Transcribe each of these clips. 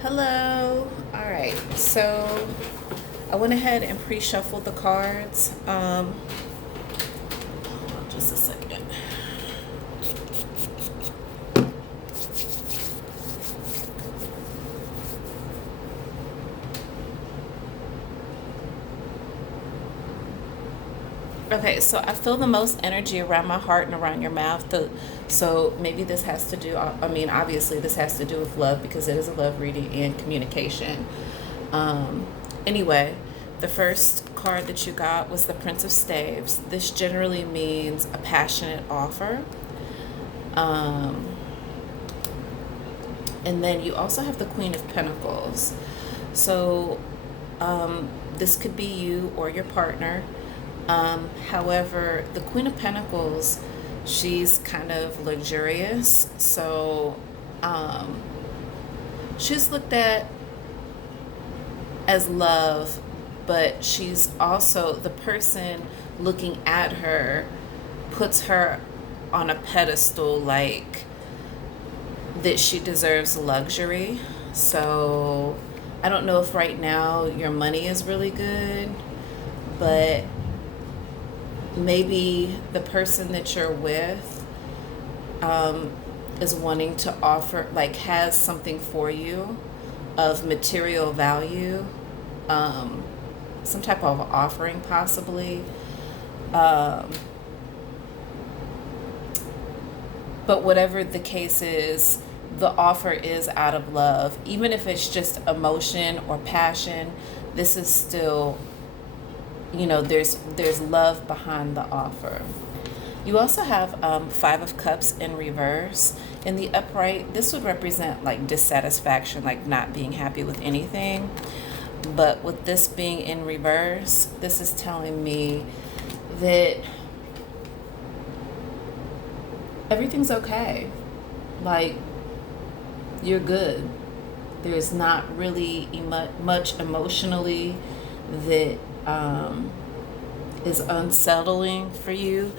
Hello. All right. So I went ahead and pre-shuffled the cards. Hold on just a second. Okay, so I feel the most energy around my heart and around your mouth. So maybe this has to do, I mean, obviously, this has to do with love because it is a love reading and communication. Um, anyway, the first card that you got was the Prince of Staves. This generally means a passionate offer. Um, and then you also have the Queen of Pentacles. So this could be you or your partner. However, the Queen of Pentacles, she's kind of luxurious. So um, she's looked at as love, but she's also the person looking at her puts her on a pedestal like that she deserves luxury. So I don't know if right now your money is really good, but maybe the person that you're with is wanting to offer, like, has something for you of material value, um, some type of offering possibly. Um, but whatever the case is, the offer is out of love. Even if it's just emotion or passion, this is still, there's love behind the offer. You also have Five of Cups in reverse. In the upright, this would represent like dissatisfaction, like not being happy with anything. But with this being in reverse, this is telling me that everything's okay. Like, you're good. There's not really much emotionally that is unsettling for you.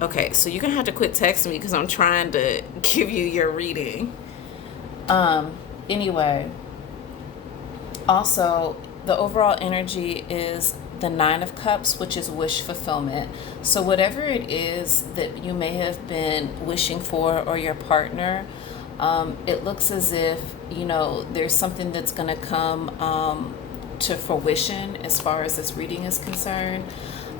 Okay, so you're gonna have to quit texting me because I'm trying to give you your reading. Anyway, also the overall energy is the Nine of Cups, which is wish fulfillment. So whatever it is that you may have been wishing for or your partner, it looks as if there's something that's gonna come to fruition as far as this reading is concerned.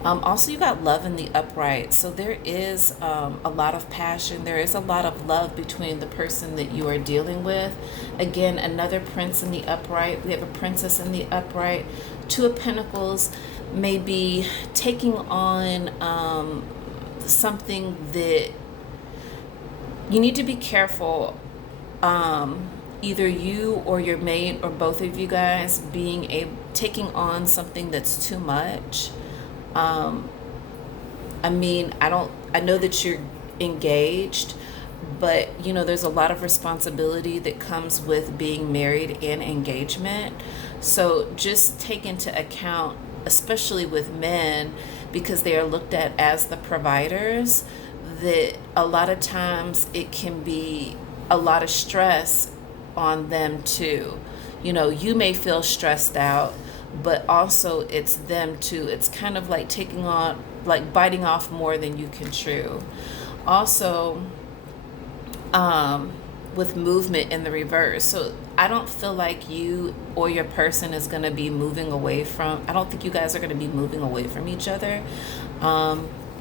Also, you got love in the upright. So there is a lot of passion. There is a lot of love between the person that you are dealing with. Again, another prince in the upright. We have a princess in the upright. Two of Pentacles may be taking on something that you need to be careful. Either you or your mate or both of you guys taking on something that's too much. I mean, I know that you're engaged, but there's a lot of responsibility that comes with being married and engagement. So just take into account, especially with men, because they are looked at as the providers, that a lot of times it can be a lot of stress on them too. You may feel stressed out, but also it's them too. It's kind of like biting off more than you can chew. Also, with movement in the reverse. So I don't feel like you or your person is going to be I don't think you guys are going to be moving away from each other.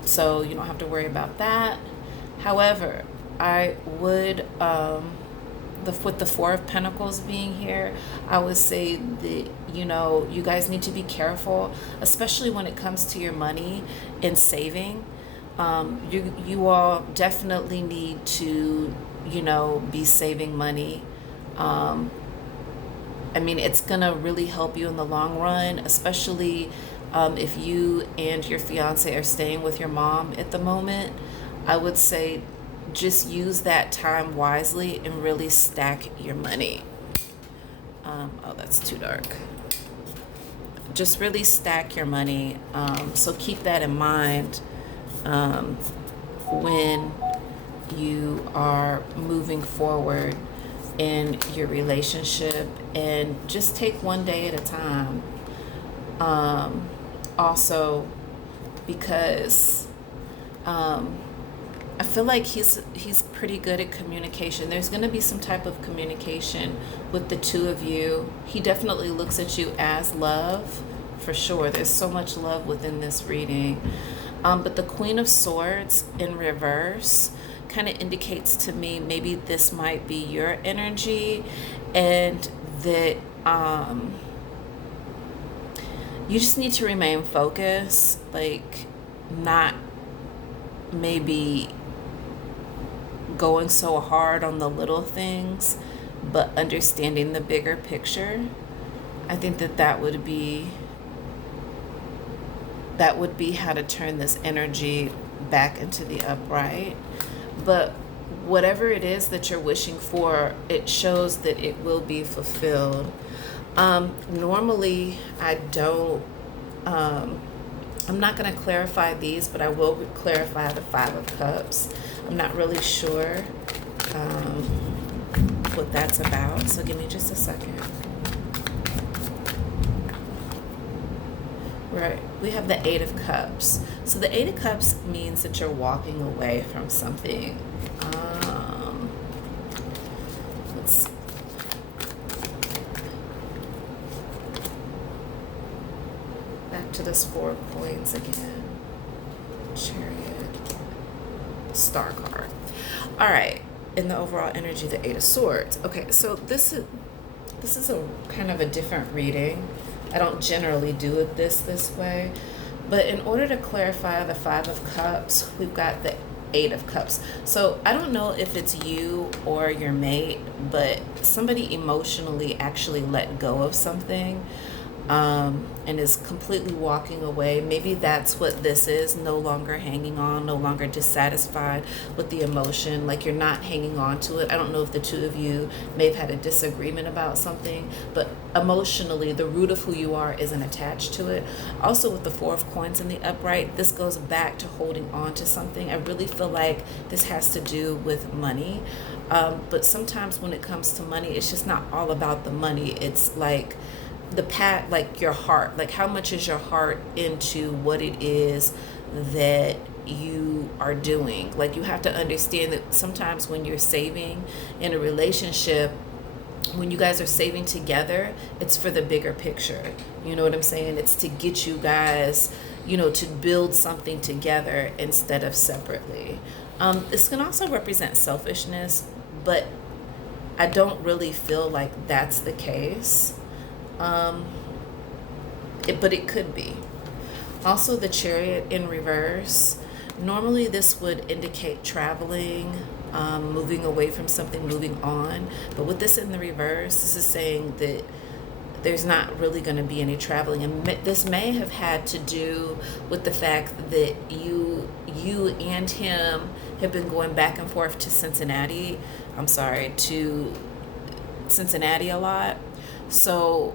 So you don't have to worry about that. However, I would, with the Four of Pentacles being here, I would say that you guys need to be careful, especially when it comes to your money and saving. You all definitely need to be saving money. I mean, it's gonna really help you in the long run, especially if you and your fiance are staying with your mom at the moment. I would say just use that time wisely and really stack your money. Oh, that's too dark. Just really stack your money. So keep that in mind when you are moving forward in your relationship, and just take one day at a time. Also, because I feel like he's pretty good at communication. There's going to be some type of communication with the two of you. He definitely looks at you as love, for sure. There's so much love within this reading. But the Queen of Swords in reverse kind of indicates to me maybe this might be your energy, and that you just need to remain focused, like not maybe going so hard on the little things, but understanding the bigger picture. I think that would be how to turn this energy back into the upright. But whatever it is that you're wishing for, it shows that it will be fulfilled. Normally I don't I'm not going to clarify these, but I will clarify the Five of Cups. I'm not really sure what that's about, so give me just a second. Right, we have the Eight of Cups. So the Eight of Cups means that you're walking away from something. Let's see. Back to this Four of Coins again. Chariot. Star card. All right. In the overall energy, the Eight of Swords. Okay, so this is a kind of a different reading. I don't generally do it this way, but in order to clarify the Five of Cups, we've got the Eight of Cups. So I don't know if it's you or your mate, but somebody emotionally actually let go of something, and is completely walking away. Maybe that's what this is, no longer hanging on, no longer dissatisfied with the emotion, like you're not hanging on to it. I don't know if the two of you may have had a disagreement about something, but emotionally, the root of who you are isn't attached to it. Also, with the Four of Coins in the upright, this goes back to holding on to something. I really feel like this has to do with money. But sometimes when it comes to money, it's just not all about the money. It's like like your heart, like how much is your heart into what it is that you are doing. Like you have to understand that sometimes when you're saving in a relationship, when you guys are saving together, it's for the bigger picture. You know what I'm saying? It's to get you guys, to build something together instead of separately. This can also represent selfishness, but I don't really feel like that's the case. But it could be. Also, the Chariot in reverse. Normally, this would indicate traveling, moving away from something, moving on. But with this in the reverse, this is saying that there's not really going to be any traveling. And this may have had to do with the fact that you and him have been going back and forth to Cincinnati a lot. So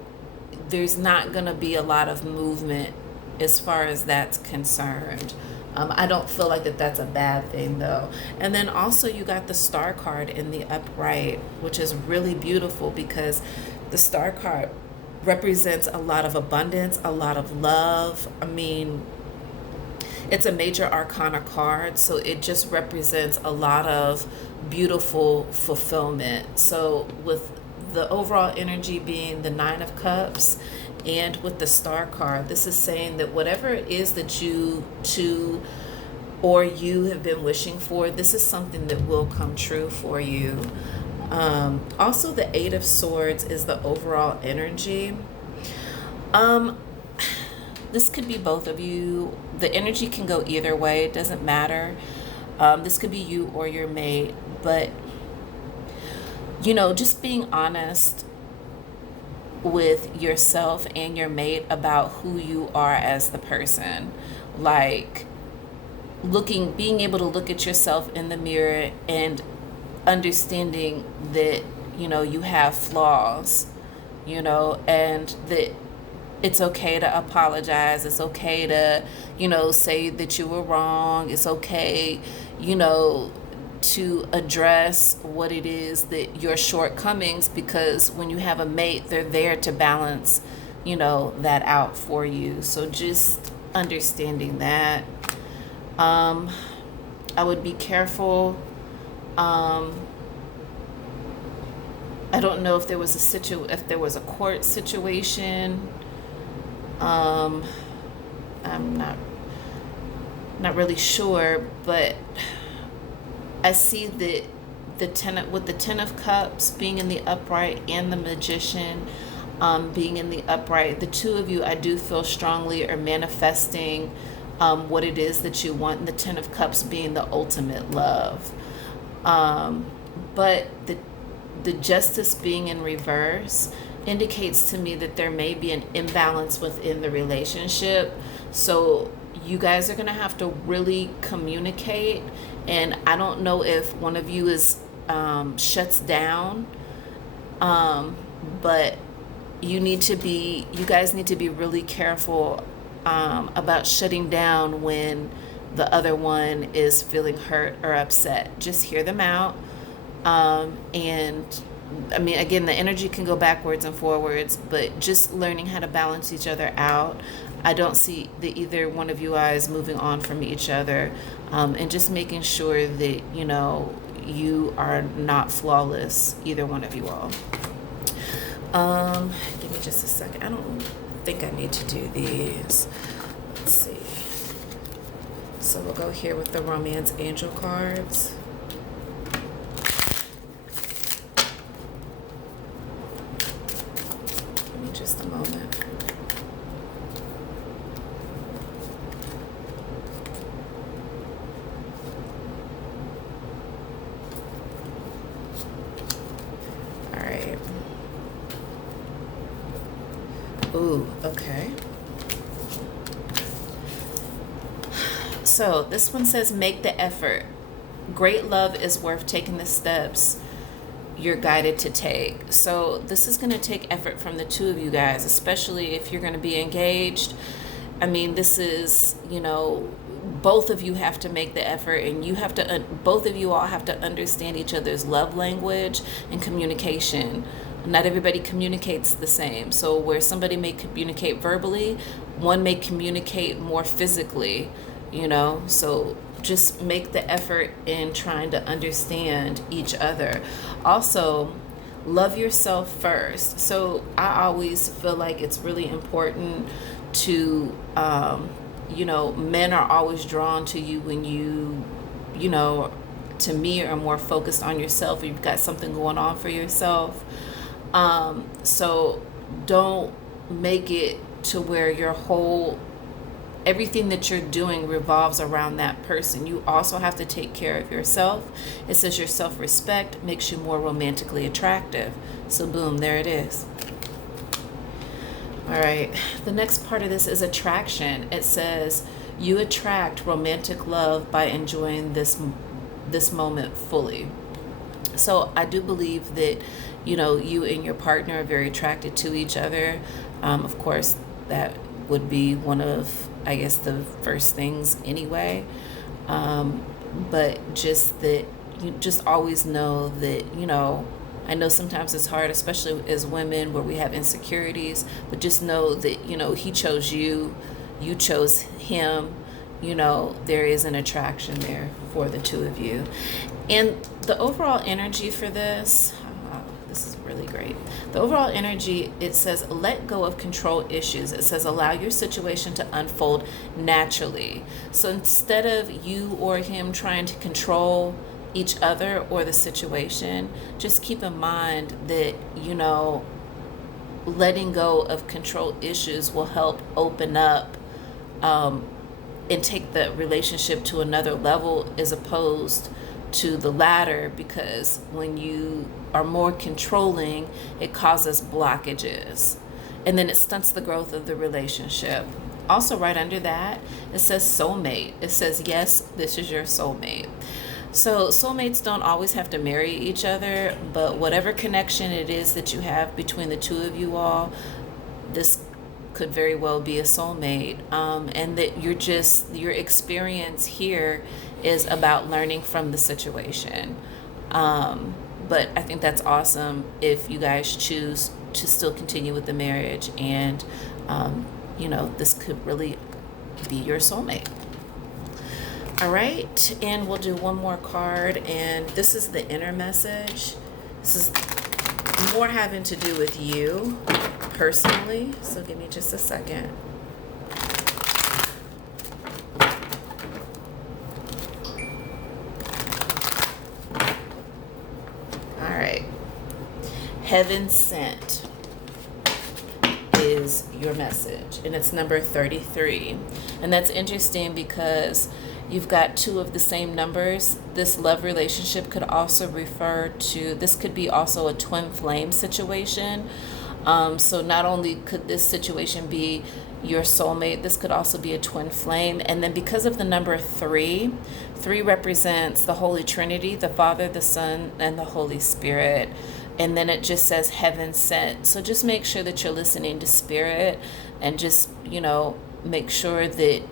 there's not going to be a lot of movement as far as that's concerned. I don't feel like that's a bad thing, though. And then also you got the Star card in the upright, which is really beautiful because the Star card represents a lot of abundance, a lot of love. I mean, it's a major arcana card, so it just represents a lot of beautiful fulfillment. So with the overall energy being the Nine of Cups, and with the Star card, this is saying that whatever it is that you have been wishing for, this is something that will come true for you. Also, the Eight of Swords is the overall energy. This could be both of you. The energy can go either way. It doesn't matter. This could be you or your mate, but just being honest with yourself and your mate about who you are as the person. Like being able to look at yourself in the mirror and understanding that, you have flaws, and that it's okay to apologize. It's okay to, say that you were wrong. It's okay, to address what it is that your shortcomings, because when you have a mate, they're there to balance, that out for you. So just understanding that. I would be careful. I don't know if there was if there was a court situation. I'm not really sure, but I see that with the Ten of Cups being in the upright and the Magician being in the upright, the two of you, I do feel strongly, are manifesting what it is that you want. And the Ten of Cups being the ultimate love, but the Justice being in reverse indicates to me that there may be an imbalance within the relationship. So you guys are going to have to really communicate. And I don't know if one of you is shuts down, but you guys need to be really careful about shutting down when the other one is feeling hurt or upset. Just hear them out. And I mean, again, the energy can go backwards and forwards, but just learning how to balance each other out. I don't see that either one of you guys moving on from each other, and just making sure that, you are not flawless, either one of you all. Give me just a second. I don't think I need to do these. Let's see. So we'll go here with the Romance Angel cards. Just a moment. All right. Ooh, okay. So this one says, make the effort. Great love is worth taking the steps you're guided to take. So this is going to take effort from the two of you guys, especially if you're going to be engaged. I mean, this is, both of you have to make the effort, and you have to, both of you all have to understand each other's love language and communication. Not everybody communicates the same. So where somebody may communicate verbally, one may communicate more physically, so just make the effort in trying to understand each other. Also, love yourself first. So I always feel like it's really important to, men are always drawn to you when you, to me, are more focused on yourself. You've got something going on for yourself. So don't make it to where everything that you're doing revolves around that person. You also have to take care of yourself. It says your self-respect makes you more romantically attractive. So boom, there it is. All right, the next part of this is attraction. It says you attract romantic love by enjoying this moment fully. So I do believe that, you and your partner are very attracted to each other. Of course, that would be one of, I guess, the first things anyway. But just that you just always know that, I know sometimes it's hard, especially as women where we have insecurities, but just know that, he chose you, you chose him, there is an attraction there for the two of you. And the overall energy for this is really great. The overall energy, it says, let go of control issues. It says, allow your situation to unfold naturally. So instead of you or him trying to control each other or the situation, just keep in mind that, letting go of control issues will help open up and take the relationship to another level, as opposed to the latter, because when you are more controlling, it causes blockages, and then it stunts the growth of the relationship. Also, right under that, it says soulmate. It says, yes, this is your soulmate. So soulmates don't always have to marry each other, but whatever connection it is that you have between the two of you all, this could very well be a soulmate, and that your experience here is about learning from the situation. But I think that's awesome if you guys choose to still continue with the marriage, and this could really be your soulmate. All right, and we'll do one more card, and this is the inner message. This is more having to do with you personally, so give me just a second. All right, Heaven Sent is your message, and it's number 33. And that's interesting because you've got two of the same numbers. This love relationship could also this could be also a twin flame situation. So not only could this situation be your soulmate, this could also be a twin flame. And then because of the number 3 represents the Holy Trinity, the Father, the Son, and the Holy Spirit. And then it just says Heaven Sent. So just make sure that you're listening to Spirit, and just, make sure that,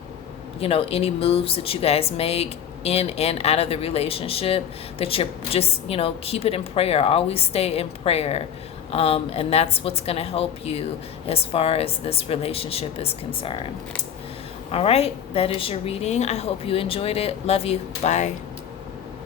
any moves that you guys make in and out of the relationship, that you're just, keep it in prayer. Always stay in prayer. And that's what's going to help you as far as this relationship is concerned. All right, that is your reading. I hope you enjoyed it. Love you. Bye.